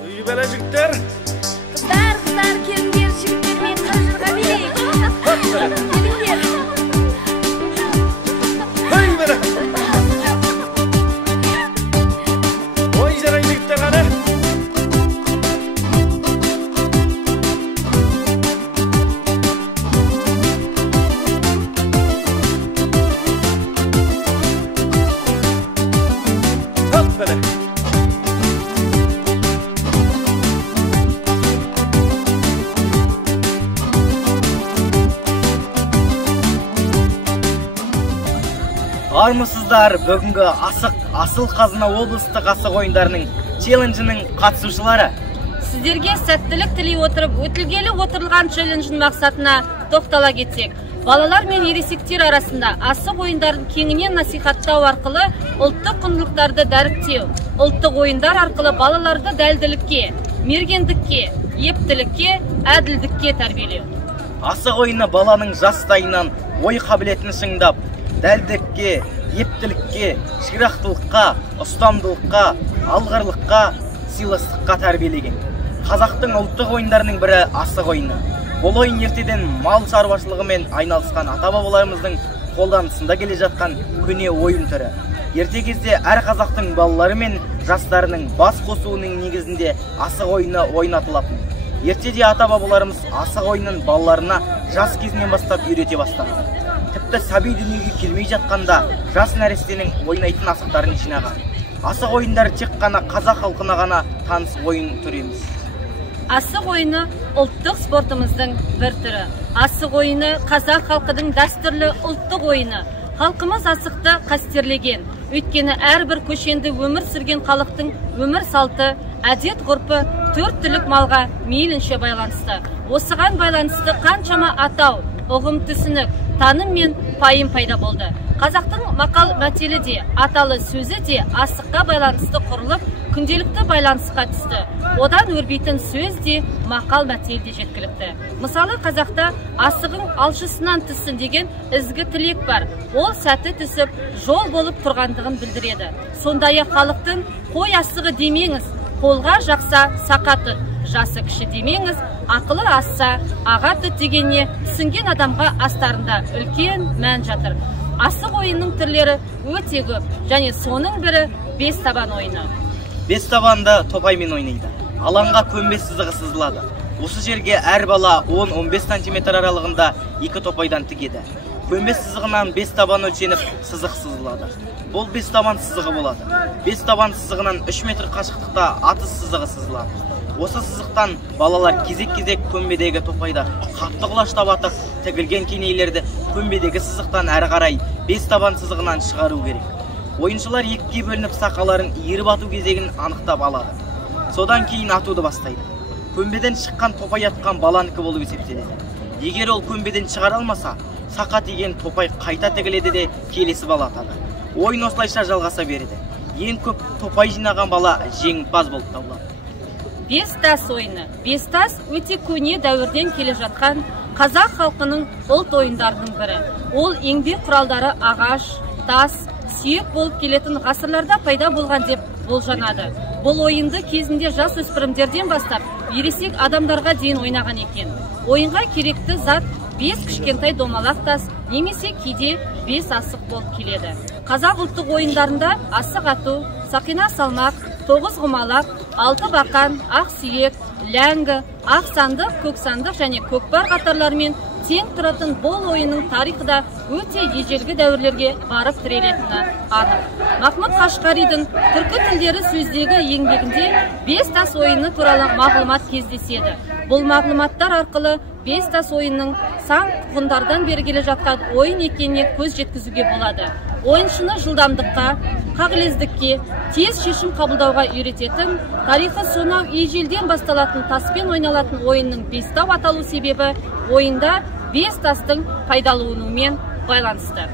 Үй бәле жігіттер. Қыздар, келіңдер, жігіттер, мен қажырға берейік. Келіңдер. Үй бәле. Ой, жарай жігіттер ғаны. Höp bәле. Армысыздар, бүгінгі асыл қазына облыстық асық ойындарының челленджінің қатысушылары. Сіздерге сәттілік тілей отырып, өтілгелі отырылған челлендждің мақсатына тоқтала кетсек. Балалар мен ересектер арасында асық ойындарын кеңінен насихаттау арқылы ұлттық құндылықтарды дәріптеу, ұлттық ойындар арқылы балаларды дәлділікке, мергендікке, ептілікке, әділдікке тәрбиелеу. Асық ойыны баланың жастайынан ой қабілетін шыңдап, дәлдікке, ептілікке, ширақтылыққа, ұстамдылыққа, алғырлыққа, сыйластыққа тәрбиелеген. Қазақтың ұлттық ойындарының бірі асық ойыны. Бұл ойын ертеден мал шаруашылығымен айналысқан ата-бабаларымыздың қолданысында келе жатқан көне ойын түрі. Ерте кезде әр қазақтың балалары мен жастарының бас қосуының негізінде асық ойыны ойнатылатын. Ертеде ата-бабаларымыз асық ойынын балаларына жас кезінен бастап үйрете бастаған. Тіпті сәби дүниеге келмей жатқанда жас нәрестенің ойнайтын асықтарын жинаған. Асық ойындары тек қана қазақ халқына ғана таныс ойын түрі емес. Асық ойыны ұлттық спортымыздың бір түрі. Асық ойыны қазақ халқының дәстүрлі ұлттық ойыны. Халқымыз асықты қастерлеген. Өйткені әрбір көшенді өмір сүрген халықтың өмір салты, әдет ғұрпы төрт түлік малға мейлінше байланысты. Осыған байланысты қаншама атау, ұғым түсінік, таным мен пайым пайда болды. Қазақтың мақал мәтелі де, аталы сөзі де асыққа байланысты құрылып, күнделікті байланысқа түсті. Одан өрбейтін сөз де, мақал мәтел де жеткілікті. Мысалы, қазақта асығың алшысынан түссін деген ізгі тілек бар. Ол сәті түсіп, жол болып тұрғандығын білдіреді. Сондай-ақ халықтың қой асығы демеңіз, қолға жақса сақа тұт, жасы кіші демеңіз, ақылы асса аға тұт дегеніне түсінген адамға астарында үлкен мән жатыр. Асық ойынның түрлері өте көп, және соның бірі бес табан ойыны. Бес табанда топаймен ойнайды. Алаңға көмбе сызығы сызылады. Осы жерге әр бала 10-15 см аралығында екі топайдан тігеді. Көмбе сызығынан бес табан өлшеніп сызық сызылады. Бұл бес табан сызығы болады. Бес табан сызығынан 3 метр қашықтықта атыс сызығы сызылады. Осы сызықтан балалар кезек-кезек көмбедегі топайда қатты құлаштап атып, тігілген кенейлерді көмбедегі сызықтан әрі қарай бес табан сызығынан шығару керек. Ойыншылар екіге бөлініп сақаларын иіріп ату кезегін анықтап алады. Содан кейін атуды бастайды. Көмбеден шыққан топай атқан баланікі болып есептеледі. Егер ол көмбеден шығара алмаса, сақа тиген топай қайта тігіледі де келесі бала атады. Ойын осылайша жалғаса береді. Ең көп топай жинаған бала жеңімпаз болып табылады. Бес тас ойыны. Бес тас өте көне дәуірден келе жатқан қазақ халқының ұлт ойындарының бірі. Ол еңбек құралдары ағаш, тас, сүйек болып келетін ғасырларда пайда болған деп болжанады. Бұл ойынды кезінде жас өспірімдерден бастап ересек адамдарға дейін ойнаған екен. Ойынға керекті зат 5 кішкентай домалақ тас, немесе кейде 5 асық болып келеді. Қазақ ұлттық ойындарында асық ату, сақина салмақ, 9 құмалақ, 6 бақан, ақ сүйек, ләңгі, ақ сандық, көк сандық және көкпар қатарларымен тең тұратын бұл ойынның тарихы да өте ежелгі дәуірлерге барып тірелетіні анық. Махмұд Қашқаридің түркі тілдері сөздегі еңбегінде бес тас ойыны туралы мағлұмат кездеседі. Бұл мағлұматтар арқылы бес тас ойынның сан ғұндардан бері келе жатқан ойын екеніне көз жеткізуге болады. Ойыншыны жылдамдыққа, қағылездікке, тез шешім қабылдауға үйрететін, тарихы сонау ежелден басталатын таспен ойналатын ойынның бестау аталу себебі ойында бес тастың пайдалануымен байланысты.